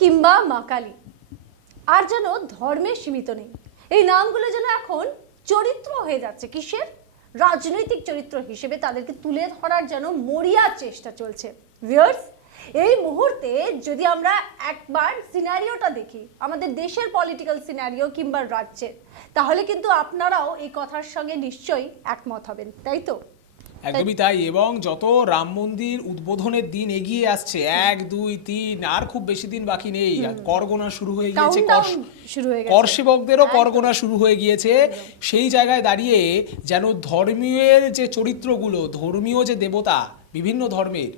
কিংবা মা কালী আর যেন ধর্মে সীমিত নেই। এই নামগুলো যেন এখন চরিত্র হয়ে যাচ্ছে, কিসের? রাজনৈতিক চরিত্র হিসেবে তাদেরকে তুলে ধরার যেন মরিয়া চেষ্টা চলছে। ভিউয়ার্স, এই মুহূর্তে যদি আমরা একবার সিনারিওটা দেখি, আমাদের দেশের পলিটিক্যাল সিনারিও কিংবা রাজ্যের, তাহলে কিন্তু আপনারাও এই কথার সঙ্গে নিশ্চয়ই একমত হবেন, তাই তো? একদমই তাই। এবং যত রাম মন্দির উদ্বোধনের দিন এগিয়ে আসছে, 1, 2, 3 আর খুব বেশি দিন বাকি নেই, করগোনা শুরু হয়ে গিয়েছে, কর সেবকদেরও করগোনা শুরু হয়ে গিয়েছে। সেই জায়গায় দাঁড়িয়ে যেন ধর্মীয়ের যে চরিত্রগুলো, ধর্মীয় যে দেবতা বিভিন্ন ধর্মের,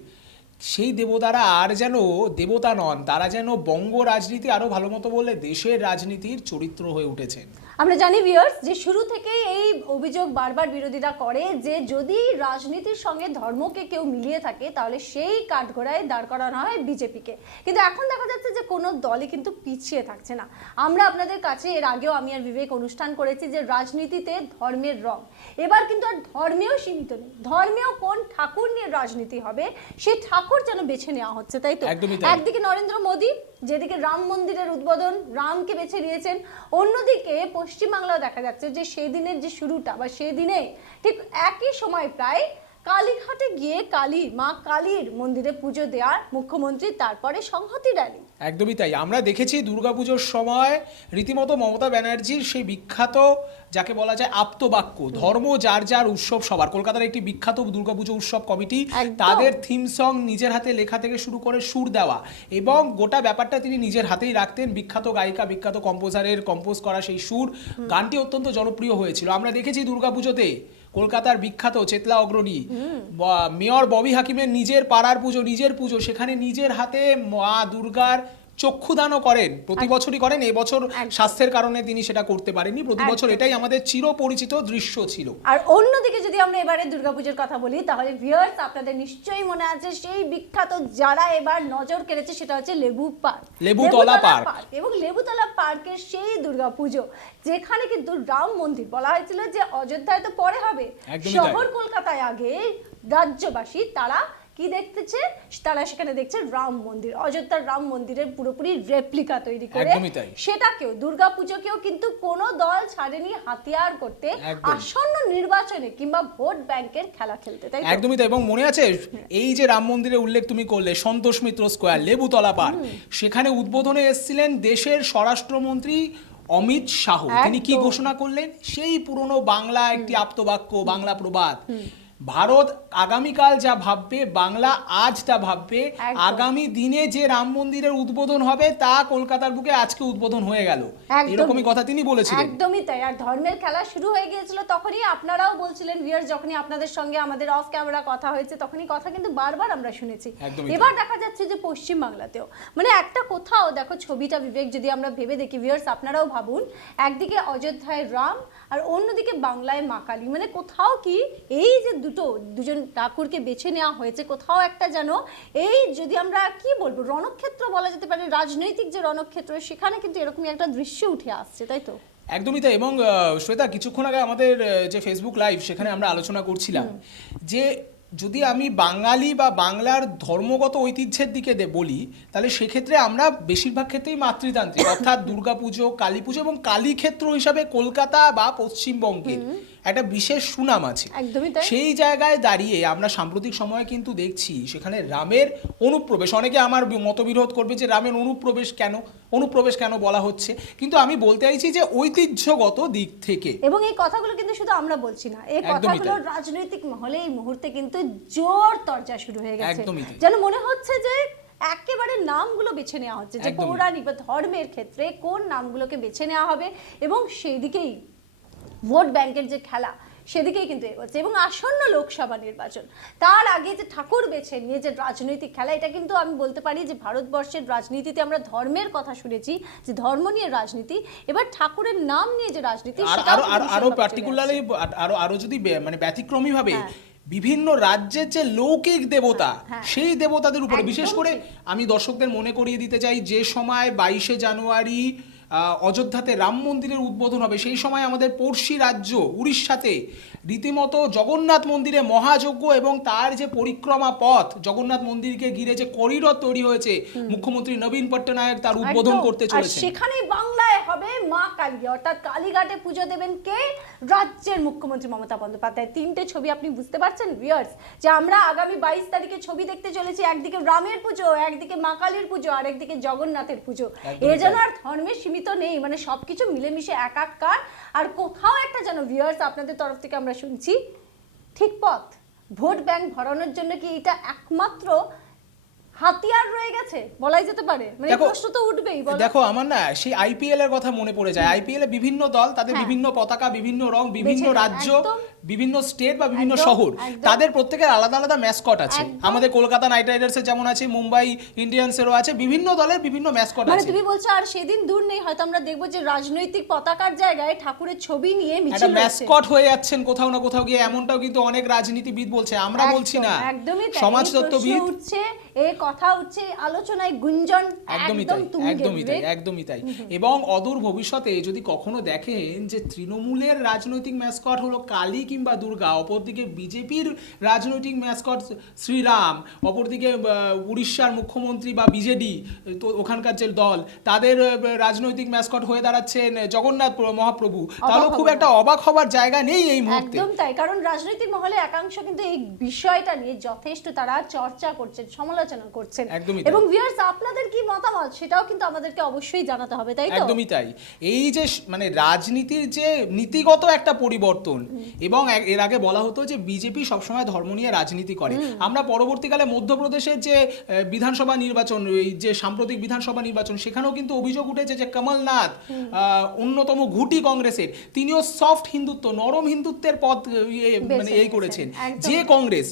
সেই দেবতারা আর যেন দেবতা নন, তারা যেন বঙ্গ রাজনীতি, আরো ভালো মতো বললে দেশের রাজনীতির চরিত্র হয়ে উঠেছেন। আমরা জানি ভিউয়ার্স যে শুরু থেকে এই অভিযোগ বারবার বিরোধীরা করে যে যদি রাজনীতির সঙ্গে ধর্মকে কেউ মিলিয়ে থাকে তাহলে সেই কাঠগড়ায় দাঁড় করানো হয় বিজেপিকে। কিন্তু এখন দেখা যাচ্ছে যে কোনো দলই কিন্তু পিছিয়ে থাকছে না। আমরা আপনাদের কাছে এর আগেও আমি আর বিবেক অনুষ্ঠান করেছি যে রাজনীতিতে ধর্মের রং এবার কিন্তু আর ধর্মেও সীমিত নেই। ধর্মেও কোন ঠাকুর নিয়ে রাজনীতি হবে সেই ঠাকুর যেন বেছে নেওয়া হচ্ছে, তাই তো? একদিকে নরেন্দ্র মোদী, যেদিকে রাম মন্দিরের উদ্বোধন, রামকে বেছে নিয়েছেন, অন্যদিকে পশ্চিমবাংলাও দেখা যাচ্ছে যে সেই দিনের যে শুরুটা বা সেই দিনে ঠিক একই সময় প্রায় কালীঘাটে গিয়ে মা কালীর মন্দিরে পুজো দেওয়ার মুখ্যমন্ত্রী, তারপরে সংহতি র্যালি। একদমই তাই। আমরা দেখেছি দুর্গাপুজোর সময় রীতিমতো মমতা ব্যানার্জির সেই বিখ্যাত, যাকে বলা যায় আপ্তবাক্য, ধর্ম যার যার উৎসব সবার। কলকাতার একটি বিখ্যাত দুর্গাপুজো উৎসব কমিটি, তাদের থিম সং নিজের হাতে লেখা থেকে শুরু করে সুর দেওয়া, এবং গোটা ব্যাপারটা তিনি নিজের হাতেই রাখতেন। বিখ্যাত গায়িকা, বিখ্যাত কম্পোজারের কম্পোজ করা সেই সুর, গানটি অত্যন্ত জনপ্রিয় হয়েছিল। আমরা দেখেছি দুর্গাপুজোতে কলকাতার বিখ্যাত চেতলা অগ্রণী মেয়র ববি হাকিমের নিজের পাড়ার পুজো, নিজের পুজো, সেখানে নিজের হাতে মা দুর্গার চক্ষুদানও করেন, প্রতি বছরই করেন। এবছর স্বাস্থ্যের কারণে তিনি সেটা করতে পারেননি, প্রতি বছর এটাই আমাদের চিরপরিচিত দৃশ্য ছিল। আর অন্যদিকে যদি আমরা এবারে দুর্গাপূজার কথা বলি, তাহলে ভিউয়ার্স আপনাদের নিশ্চয়ই মনে আছে সেই বিখ্যাত যারা এবার নজর কেড়েছে, সেটা হচ্ছে লেবুতলা পার্ক এবং লেবুতলা পার্কের সেই দুর্গাপুজো, যেখানে কিন্তু রাম মন্দির বলা হয়েছিল যে অযোধ্যায় তো পরে হবে, শহর কলকাতায় আগে রাজ্যবাসী তারা কি দেখতেছে, তারা সেখানে দেখছে রাম মন্দির, অযোধ্যার রাম মন্দিরের পুরোপুরি রেপ্লিকা তৈরি করে সেটাকেও দুর্গাপুজোকেও কিন্তু কোনো দল ছাড়েনি হাতিয়ার করতে আসন্ন নির্বাচনে কিংবা ভোট ব্যাংকের খেলা খেলতে, তাই একদমই তাই। এবং মনে আছে এই যে রাম মন্দিরের উল্লেখ তুমি করলে, সন্তোষ মিত্র স্কোয়ার, লেবুতলা পার্ক, সেখানে উদ্বোধনে এসেছিলেন দেশের স্বরাষ্ট্রমন্ত্রী অমিত শাহ। তিনি কি ঘোষণা করলেন? সেই পুরনো বাংলা একটি আপ্তবাক্য, বাংলা প্রবাদ, ভারত আগামীকাল যা ভাববে, বাংলা আজ তা ভাববে। আগামী দিনে যে রাম মন্দিরের উদ্বোধন হবে তা কলকাতার বুকে আজকে উদ্বোধন হয়ে গেল, এরকমই কথা তিনি বলেছিলেন। একদমই তাই। আর ধর্মের খেলা শুরু হয়ে গিয়েছিল তখনই, আপনারাও বলছিলেন ভিউয়ার্স, যখনই আপনাদের সঙ্গে আমাদের অফ ক্যামেরা কথা হয়েছে তখনই কথা কিন্তু বারবার আমরা শুনেছি। এবার দেখা যাচ্ছে যে পশ্চিম বাংলাতেও মানে একটা কোথাও দেখো ছবিটা বিবেক যদি আমরা ভেবে দেখি ভিউয়ার্স, আপনারাও ভাবুন, একদিকে অযোধ্যায় রাম আর অন্যদিকে বাংলায় মা কালী, মানে কোথাও কি এই যে দুজন ঠাকুরকে বেছে নেওয়া হয়েছে, কোথাও একটা যেন এই যদি আমরা কি বলবো রণক্ষেত্র বলা যেতে পারে, রাজনৈতিক যে রণক্ষেত্র, সেখানে কিন্তু এরকমই একটা দৃশ্য উঠে আসছে, তাই তো? একদমই তাই। এবং শ্বেতা, কিছুক্ষণ আগে আমাদের যে ফেসবুক লাইভ, সেখানে আমরা আলোচনা করছিলাম যে যদি আমি বাঙালি বা বাংলার ধর্মগত ঐতিহ্যের দিকে বলি, তাহলে সেক্ষেত্রে আমরা বেশিরভাগ ক্ষেত্রেই মাতৃতান্ত্রিক, অর্থাৎ দুর্গাপুজো, কালী পুজো এবং কালীক্ষেত্র হিসাবে কলকাতা বা পশ্চিমবঙ্গের একটা বিশেষ সুনাম আছে। সেই জায়গায় দাঁড়িয়ে আমরা সাম্প্রতিক সময়ে কিন্তু দেখছি সেখানে রামের অনুপ্রবেশ। অনেকে আমার মতবিরোধ করবে যে রামের অনুপ্রবেশ কেন বলা হচ্ছে, কিন্তু আমি বলতে চাইছি যে ঐতিহ্যগত দিক থেকে। এবং এই কথাগুলো কিন্তু শুধু আমরা বলছি না, এই কথাগুলো রাজনৈতিক মহলে এই মুহূর্তে কিন্তু জোর চর্চা শুরু হয়ে গেছে। যেন মনে হচ্ছে যে একেবারে নামগুলো বেছে নেওয়া হচ্ছে যে পৌরাণিক বা ধর্মের ক্ষেত্রে কোন নামগুলোকে বেছে নেওয়া হবে, এবং সেই দিকেই ভোট ব্যাংকের যে খেলা সেদিকেই কিন্তু এগোচ্ছে। এবং আসন্ন লোকসভা নির্বাচন, তার আগে যে ঠাকুর বেছে নিয়ে যে রাজনৈতিক খেলা, এটা কিন্তু আমি বলতে পারি যে ভারতবর্ষের রাজনীতিতে আমরা ধর্মের কথা শুনেছি, যে ধর্ম নিয়ে রাজনীতি, এবার ঠাকুরের নাম নিয়ে যে রাজনীতি, আরো পার্টিকুলারলি আরো যদি মানে ব্যতিক্রমী ভাবে বিভিন্ন রাজ্যের যে লৌকিক দেবতা, সেই দেবতাদের উপরে বিশেষ করে আমি দর্শকদের মনে করিয়ে দিতে চাই, যে সময় 22শে জানুয়ারি অযোধ্যাতে রাম মন্দিরের উদ্বোধন হবে, সেই সময় আমাদের পড়শি রাজ্য উড়িষ্যাতে রীতিমতো জগন্নাথ মন্দিরে মহাযজ্ঞ এবং তার যে পরিক্রমা পথ, জগন্নাথ মন্দিরকে ঘিরে যে করিডোর তৈরি হয়েছে, মুখ্যমন্ত্রী নবীন পট্টনায়ক তার উদ্বোধন একদম। করতে আর চলেছেন। সেখানেই বাংলায় হবে মা কালী, অর্থাৎ কালীঘাটে পুজো দেবেন কে? রাজ্যের মুখ্যমন্ত্রী মমতা বন্দ্যোপাধ্যায়। তিনটে ছবি আপনি বুঝতে পারছেন ভিউয়ার্স, যে আমরা আগামী 22 তারিখে ছবি দেখতে চলেছি, একদিকে রামের পুজো, একদিকে মা কালীর পুজো, আর একদিকে জগন্নাথের পুজো। একদমই এ যেন তাই। আর ধর্মের সীমিত নেই, মানে সবকিছু মিলেমিশে একাকার। আর কোথাও একটা যেন ভিউয়ার্স আপনাদের তরফ থেকে আমরা শুনছি ঠিক পথ। ভোট ব্যাংক ভরানোর জন্য কি এটা একমাত্র হাতিয়ার রয়ে গেছে বলাই যেতে পারে? মানে দেখো, প্রশ্ন তো উঠবেই, বলো। দেখো আমার না সেই আইপিএল এর কথা মনে পড়ে যায়। আইপিএল এ বিভিন্ন দল, তাদের হ্যাঁ। বিভিন্ন পতাকা, বিভিন্ন রং, বিভিন্ন বেছে নেয়, রাজ্য, একদম। বিভিন্ন স্টেট বা বিভিন্ন একদম, শহর, একদম। তাদের প্রত্যেকের আলাদা আলাদা ম্যাসকট আছে। একদম। আমাদের কলকাতা নাইট রাইডার্সের যেমন আছে, মুম্বাই ইন্ডিয়ান্সেরও আছে, বিভিন্ন দলের বিভিন্ন ম্যাসকট মানে আছে। তুমি বলছো আর সেদিন দূর নেই, হয়তো আমরা দেখবো যে রাজনৈতিক পতাকার জায়গায় ঠাকুরের ছবি নিয়ে একটা মিছিল হচ্ছে। ম্যাসকট হয়ে যাচ্ছেন কোথাও না কোথাও গিয়ে, এমনটাও কিন্তু অনেক রাজনীতিবিদ বলছে, আমরা বলছি না। একদমই তাই। সমাজতত্ত্ববিদ এই প্রশ্ন উঠছে, এই কথা উঠছে, আলোচনায় গুঞ্জন একদমই একদম তাই, তুঙ্গে, একদমই তাই, বিবেক। একদমই তাই। এবং অদূর ভবিষ্যতে যদি কখনো দেখেন যে তৃণমূলের রাজনৈতিক ম্যাসকট হলো কালী কিংবা দুর্গা, অপরদিকে বিজেপির রাজনৈতিক ম্যাসকট শ্রীরাম, অপরদিকে উড়িষ্যার মুখ্যমন্ত্রী বা বিজেডি, তো ওখানকার যে দল, তাদের রাজনৈতিক ম্যাসকট হয়ে দাঁড়াচ্ছেন জগন্নাথ মহাপ্রভু, তাহলে খুব একটা অবাক হবার জায়গা নেই এই মুহূর্তে। একদম তাই, কারণ রাজনৈতিক মহলে একাংশ কিন্তু এই বিষয়টা নিয়ে যথেষ্ট তারা চর্চা করছেন, সমালোচনা করছেন। একদমই তাই। এবং ভিউয়ার্স আপনাদের কি মতামত সেটাও কিন্তু আমাদেরকে অবশ্যই জানাতে হবে, তাই তো? একদমই তাই। এই যে মানে রাজনীতির যে নীতিগত একটা পরিবর্তন, এবং এর আগে বলা হতো যে বিজেপি সবসময় ধর্ম নিয়ে রাজনীতি করে। আমরা পরবর্তীকালে মধ্যপ্রদেশের যে বিধানসভা নির্বাচন, এই যে সাম্প্রতিক বিধানসভা নির্বাচন, সেখানেও কিন্তু অভিযোগ উঠেছে যে কমলনাথ, অন্যতম ঘুঁটি কংগ্রেসের, তিনিও সফট হিন্দুত্ব, নরম হিন্দুত্বের পথ মানে এই করেছেন। একদম। যে কংগ্রেস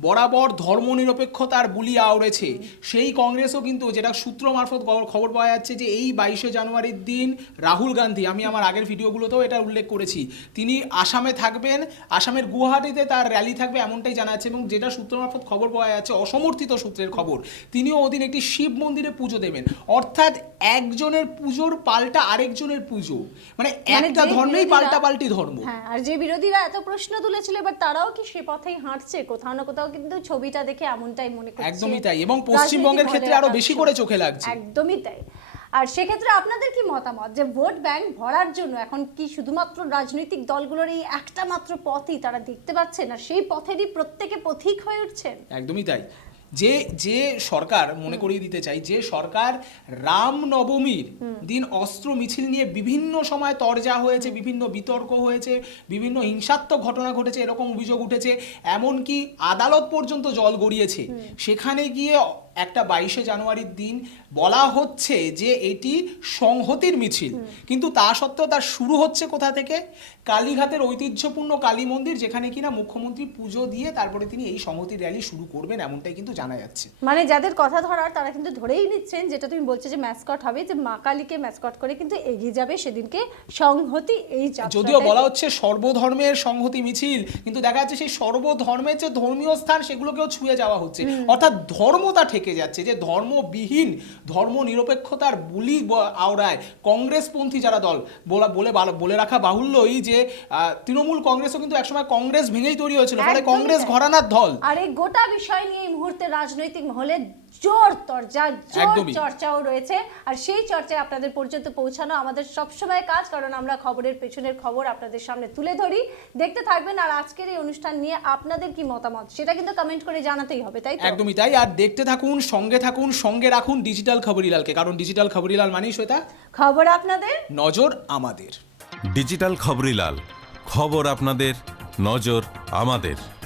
বরাবর ধর্মনিরপেক্ষতার বুলি আওড়েছে, সেই কংগ্রেসও কিন্তু, যেটা সূত্র মারফত খবর পাওয়া যাচ্ছে, যে এই 22শে জানুয়ারির দিন রাহুল গান্ধী, আমি আমার আগের ভিডিওগুলোতেও এটা উল্লেখ করেছি, তিনি আসামে থাকবেন, আসামের গুয়াহাটিতে তার র্যালি থাকবে, এমনটাই জানা যাচ্ছে। এবং যেটা সূত্র মারফত খবর পাওয়া যাচ্ছে, অসমর্থিত সূত্রের খবর, তিনিও ওদিন একটি শিব মন্দিরে পুজো দেবেন। অর্থাৎ একজনের পুজোর পাল্টা আরেকজনের পুজো, মানে একটা যে ধর্মেই বিরোধীরা- পাল্টাপাল্টি ধর্ম। হ্যাঁ, আর যে বিরোধীরা এত প্রশ্ন তুলেছিল, এবার তারাও কি সে পথেই হাঁটছে? কোথাও না কোথাও কিন্তু ছবিটা দেখে এমনটাই মনে করছে। একদমই তাই, এবং পশ্চিমবঙ্গের ক্ষেত্রে আরো বেশি করে চোখে লাগছে। একদমই তাই। আর সেক্ষেত্রে আপনাদের কি মতামত, যে ভোট ব্যাংক ভরার জন্য এখন কি শুধুমাত্র রাজনৈতিক দলগুলোর এই একটা মাত্র পথই তারা দেখতে পাচ্ছেন, আর সেই পথেরই প্রত্যেকে পথিক হয়ে উঠছেন? একদমই তাই। যে যে সরকার, মনে করিয়ে দিতে চাই, যে সরকার রাম নবমীর দিন অস্ত্র মিছিল নিয়ে বিভিন্ন সময় তরজা হয়েছে, বিভিন্ন বিতর্ক হয়েছে, বিভিন্ন হিংসাত্মক ঘটনা ঘটেছে, এরকম অভিযোগ উঠেছে, এমনকি আদালত পর্যন্ত জল গড়িয়েছে, সেখানে গিয়ে একটা 22শে জানুয়ারির দিন বলা হচ্ছে যে এটি সংহতির মিছিল, কিন্তু তা সত্ত্বেও তার শুরু হচ্ছে কোথা থেকে? কালীঘাটের ঐতিহ্যপূর্ণ কালী মন্দির, যেখানে কিনা মুখ্যমন্ত্রী পুজো দিয়ে তারপরে তিনি এই সংহতির র্যালি শুরু করবেন, এমনটাই কিন্তু জানা যাচ্ছে। মানে যাদের কথা ধরার তারা কিন্তু ধরেই নিচ্ছেন, যেটা তুমি বলছো যে ম্যাসকট হবে, যে মা কালীকে ম্যাসকট করে কিন্তু এগিয়ে যাবে সেদিনকে সংহতি এই যাত্রাটায়। যদিও বলা হচ্ছে সর্বধর্মের সংহতি মিছিল, কিন্তু দেখা যাচ্ছে সেই সর্বধর্মের যে ধর্মীয় স্থান, সেগুলোকেও ছুঁয়ে যাওয়া হচ্ছে। অর্থাৎ ধর্মটা ঠেকে যাচ্ছে, যে ধর্মবিহীন, ধর্ম নিরপেক্ষতার বুলি আওড়ায় কংগ্রেসপন্থী যারা দল, বলে রাখা বাহুল্যই যে তৃণমূল কংগ্রেসও কিন্তু একসময় কংগ্রেস ভেঙেই তৈরি হয়েছিল, ফলে একদমই কংগ্রেস তাই। ঘরানার দল। আর এই গোটা বিষয় নিয়ে এই মুহূর্তে রাজনৈতিক মহলে জোর তরজা, জোর একদমই। চর্চাও রয়েছে। আর সেই চর্চায় আপনাদের পর্যন্ত পৌঁছানো আমাদের সবসময় কাজ, কারণ আমরা খবরের পেছনের খবর আপনাদের সামনে তুলে ধরি। দেখতে থাকবেন। আর আজকের এই অনুষ্ঠান নিয়ে আপনাদের কি মতামত সেটা কিন্তু কমেন্ট করে জানাতেই হবে, তাই তো? একদমই তাই। আর দেখতে থাকুন, সঙ্গে থাকুন, সঙ্গে রাখুন ডিজিটাল খবরিলালকে, কারণ ডিজিটাল খবরিলাল মানেই শ্বেতা, খবর আপনাদের, নজর আমাদের। ডিজিটাল খবরিলাল, খবর আপনাদের, নজর আমাদের।